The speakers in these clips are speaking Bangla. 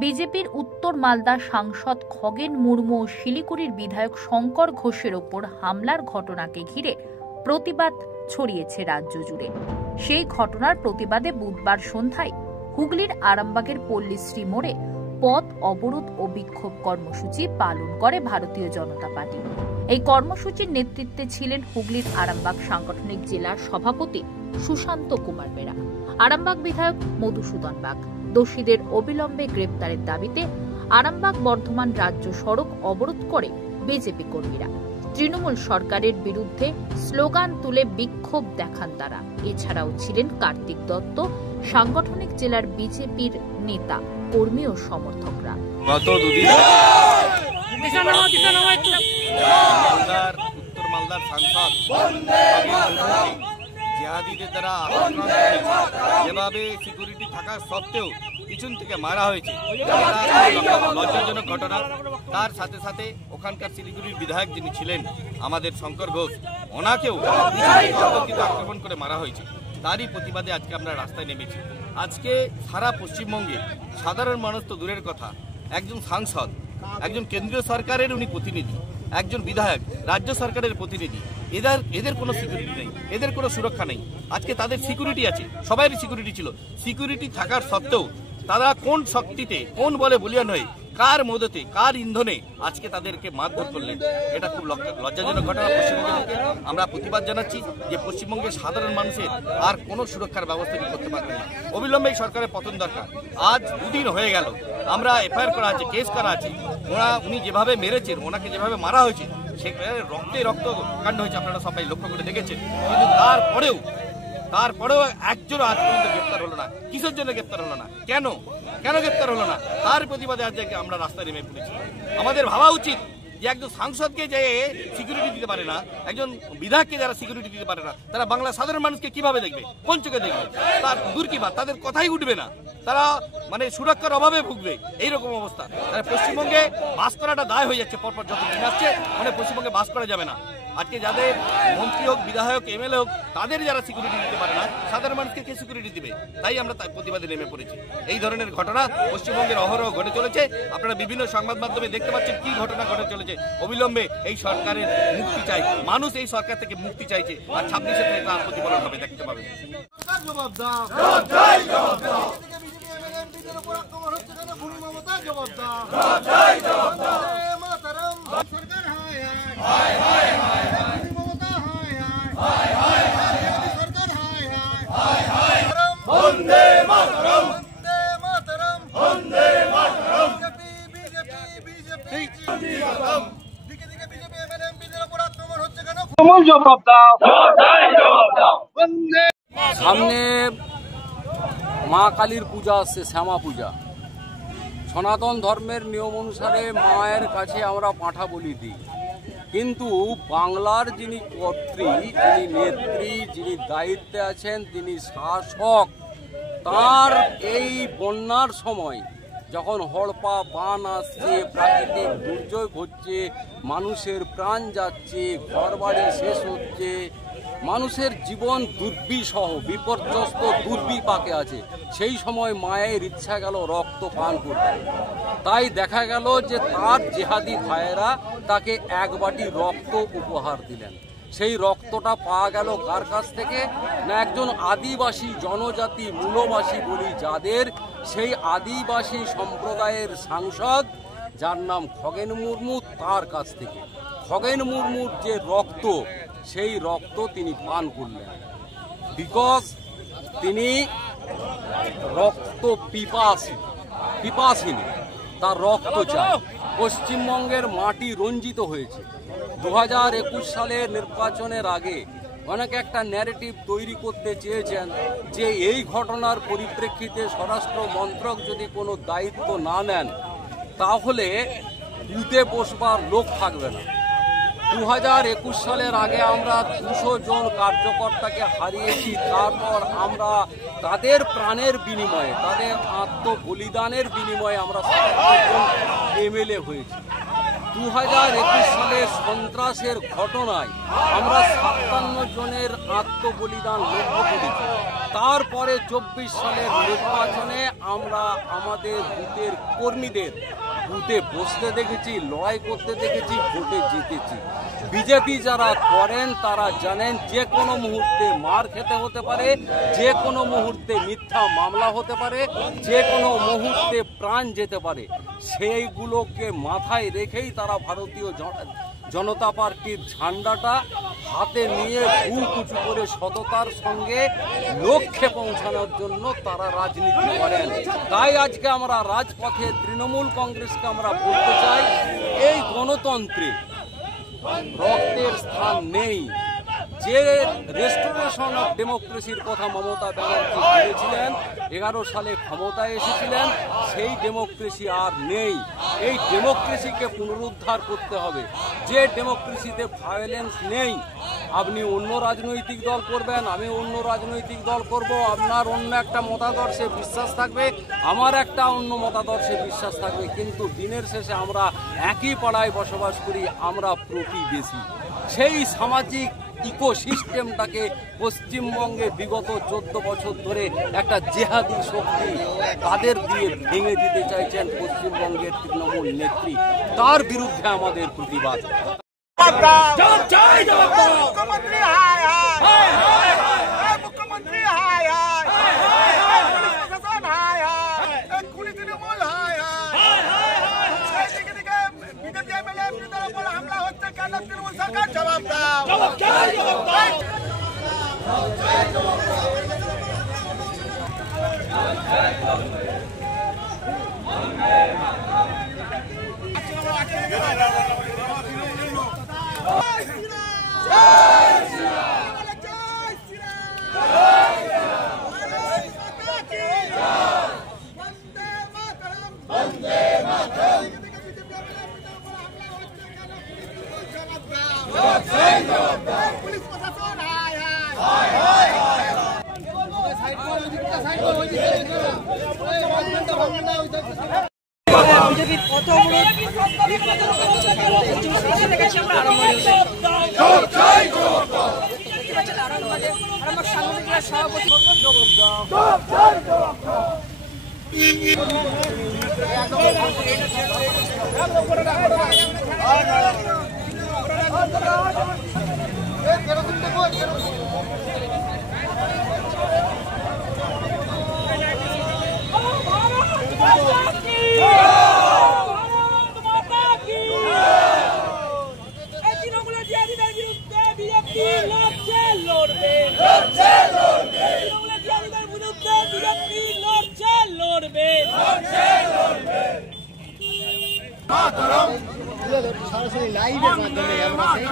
বিজেপির উত্তর মালদা সাংসদ খগেন মুর্মু ও শিলিগুড়ির বিধায়ক শঙ্কর ঘোষের ওপর হামলার ঘটনাকে ঘিরে প্রতিবাদ ছড়িয়েছে রাজ্য জুড়ে। সেই ঘটনার প্রতিবাদে বুধবার সন্ধ্যায় হুগলির আরামবাগের পল্লীশ্রী মোড়ে পথ অবরোধ ও বিক্ষোভ কর্মসূচি পালন করে ভারতীয় জনতা পার্টি। এই কর্মসূচির নেতৃত্বে ছিলেন হুগলির আরামবাগ সাংগঠনিক জেলার সভাপতি সুশান্ত কুমার বেরা, আরামবাগ বিধায়ক মধুসূদন বাগ। দোষীদের অবিলম্বে গ্রেপ্তারের দাবিতে আরামবাগ বর্ধমান রাজ্য সড়ক অবরোধ করে বিজেপি কর্মীরা। তৃণমূল সরকারের বিরুদ্ধে স্লোগান তুলে বিক্ষোভ দেখান তারা। এছাড়াও ছিলেন কার্তিক দত্ত, সাংগঠনিক জেলার বিজেপির নেতা, কর্মী ও সমর্থকরা। গত দুদিন উত্তর মালদার সাংসদ জিহাদিদের দ্বারা যেভাবে সিকিউরিটি থাকা সত্ত্বেও পিছন থেকে মারা হয়েছে, লজ্জাজনক ঘটনা। তার সাথে সাথে ওখানকার শিলিগুড়ির বিধায়ক যিনি ছিলেন আমাদের শঙ্কর ঘোষ, ওনাকেও আক্রমণ করে মারা হয়েছে। তারই প্রতিবাদে আজকে আমরা রাস্তায় নেমেছি। আজকে সারা পশ্চিমবঙ্গে সাধারণ মানুষ তো দূরের কথা, একজন সাংসদ, একজন কেন্দ্রীয় সরকারের উনি প্রতিনিধি, একজন বিধায়ক রাজ্য সরকারের প্রতিনিধি, এদের কোনো সিকিউরিটি নেই, এদের কোনো সুরক্ষা নেই। আজকে তাদের সিকিউরিটি আছে, সবাইয়ের সিকিউরিটি ছিল। সিকিউরিটি থাকার সত্ত্বেও তারা কোন শক্তিতে, কোন বলে বলিয়ান হয়ে, কার মদতে, কার ইন্ধনে আজকে তাদেরকে মারধর করলেন, এটা খুব লজ্জাজনক ঘটনা। পশ্চিমবঙ্গে আমরা প্রতিবাদ জানাচ্ছি যে পশ্চিমবঙ্গের সাধারণ মানুষের আর কোনো সুরক্ষার ব্যবস্থা করতে পারবেন না। অবিলম্বে সরকারের পতন দরকার। আজ দুদিন হয়ে গেল, আমরা এফআইআর করা আছে, কেস করা আছে। উনি যেভাবে মেরেছেন, ওনাকে যেভাবে মারা হয়েছে, সেখানে রক্ত কাণ্ড হয়েছে, আপনারা সবাই লক্ষ্য করে দেখেছেন। কিন্তু তারপরেও একজন আজ পর্যন্ত গ্রেপ্তার হলো না। কিসের জন্য গ্রেপ্তার হলো না? কেন গ্রেপ্তার হলো না? তার প্রতিবাদে আজ আমরা রাস্তায় নেমে পড়েছি। আমাদের ভাবা উচিত যে একজন সাংসদকে যে সিকিউরিটি দিতে পারে না, একজন বিধায়ককে যারা সিকিউরিটি দিতে পারে না, তারা বাংলা সাধারণ মানুষকে কিভাবে দেখবে, কোন চোখে দেখবে? তার দূর কি বাদ, তাদের কথাই উঠবে না, তারা সুরক্ষার অভাবে ভুগবে। এইরকম অবস্থা। তারা পশ্চিমবঙ্গে বাস করাটা দায় হয়ে যাচ্ছে। পরপর যত দিন আসছে পশ্চিমবঙ্গে বাস করা যাবে না। আজকে যাদের মন্ত্রী হোক, বিধায়ক, এমএলএ হোক, তাদের যারা সিকিউরিটি দিতে পারে না, সাধারণ মানুষকে কে সিকিউরিটি দিবে? তাই আমরা তার প্রতিবাদে নেমে পড়েছি। এই ধরনের ঘটনা পশ্চিমবঙ্গের অহরহ ঘটে চলেছে। আপনারা বিভিন্ন সংবাদ মাধ্যমে দেখতে পাচ্ছেন কি ঘটনা ঘটে চলেছে। অবিলম্বে এই সরকারের মুক্তি চাই, মানুষ এই সরকার থেকে মুক্তি চাইছে। আর 26-এ তার প্রতিফলন হবে, দেখতে পাবেন। সামনে মা কালীর পূজা আসছে, শ্যামা পূজা। সনাতন ধর্মের নিয়ম অনুসারে মায়ের কাছে আমরা পাঁঠা বলি দিই, কিন্তু বাংলার যিনি কর্ত্রী, যিনি নেত্রী, যিনি দায়িত্বে আছেন, তিনি শাসক, তার এই বন্যার সময় যখন হড়পা বান আসছে, প্রাকৃতিক দুর্যোগ হচ্ছে, মানুষের প্রাণ যাচ্ছে, ঘরবাড়ি শেষ হচ্ছে, মানুষের জীবন দুর্বিষহ, বিপর্যস্ত, দুর্বিপাকে আছে, সেই সময় মায়ের ইচ্ছা গেল রক্ত পান করতে। তাই দেখা গেল যে তার জেহাদি ভাইয়েরা তাকে এক বাটি রক্ত উপহার দিলেন। সেই রক্তটা পাওয়া গেল কার কাছ থেকে? না, একজন আদিবাসী জনজাতি, মূলবাসী বলি যাদের, সেই আদিবাসী সম্প্রদায়ের সাংসদ যার নাম খগেন মুর্মু, তার কাছ থেকে। খগেন মুর্মুর যে রক্ত, সেই রক্ত তিনি পান করলেন, বিকজ তিনি রক্ত পিপাসিনী, তার রক্ত চাই। পশ্চিমবঙ্গের মাটি রঞ্জিত হয়েছে। 2021 সালের নির্বাচনের আগে অনেকে একটা ন্যারেটিভ তৈরি করতে চেয়েছেন যে এই ঘটনার পরিপ্রেক্ষিতে স্বরাষ্ট্র মন্ত্রক যদি কোনো দায়িত্ব না নেন, তাহলে বুথে বসবার লোক থাকবে না। 2021 সালের আগে আমরা 200 জন কার্যকর্তাকে হারিয়েছি। তারপর আমরা তাদের প্রাণের বিনিময়ে, তাদের আত্মবলিদানের বিনিময়ে আমরা 57 জন এমএলএ হয়েছি। 2021 সালের সন্ত্রাসের ঘটনায় আমরা 57 জনের আত্মবলিদান লক্ষ্য করেছি। তারপরে 24 সালের নির্বাচনে আমরা আমাদের বুথের কর্মীদের বুথে বসতে দেখেছি, লড়াই করতে দেখেছি, ভোটে জিতেছি। বিজেপি যারা করেন তারা জানেন যে কোনো মুহূর্তে মার খেতে হতে পারে, যে কোনো মুহূর্তে মিথ্যা মামলা হতে পারে, যে কোনো মুহূর্তে প্রাণ যেতে পারে। সেইগুলোকে মাথায় রেখেই তারা ভারতীয় জনতা পার্টির ঝান্ডাটা হাতে নিয়ে বুক উঁচু করে সততার সঙ্গে লক্ষ্যে পৌঁছানোর জন্য তারা রাজনীতি করেন। তাই আজকে আমরা রাজপথে তৃণমূল কংগ্রেসকে আমরা বলতে চাই, এই গণতন্ত্রে রক্তের স্থান নেই। যে রেস্টোরেশন অফ ডেমোক্রেসির কথা মমতা ব্যানার্জি বলেছিলেন, 11 সালে ক্ষমতায় এসেছিলেন, সেই ডেমোক্রেসি আর নেই। এই ডেমোক্রেসিকে পুনরুদ্ধার করতে হবে। যে ডেমোক্রেসিতে ভায়োলেন্স নেই, আপনি অন্য রাজনৈতিক দল করবেন, আমি অন্য রাজনৈতিক দল করব, আপনার অন্য একটা মতাদর্শে বিশ্বাস থাকবে, আমার একটা অন্য মতাদর্শে বিশ্বাস থাকবে, কিন্তু দিনের শেষে আমরা একই পাড়ায় বসবাস করি, আমরা প্রতিবেশী। সেই সামাজিক ইকোসিস্টেমটাকে পশ্চিমবঙ্গে বিগত 14 বছর ধরে একটা জেহাদি শক্তি তাদের দিয়ে ভেঙে দিতে চাইছেন পশ্চিমবঙ্গের তৃণমূল নেত্রী। তার বিরুদ্ধে আমাদের প্রতিবাদ। সরাসরি লাইভের মাধ্যমে আমরা সেই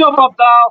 জবাব দাও।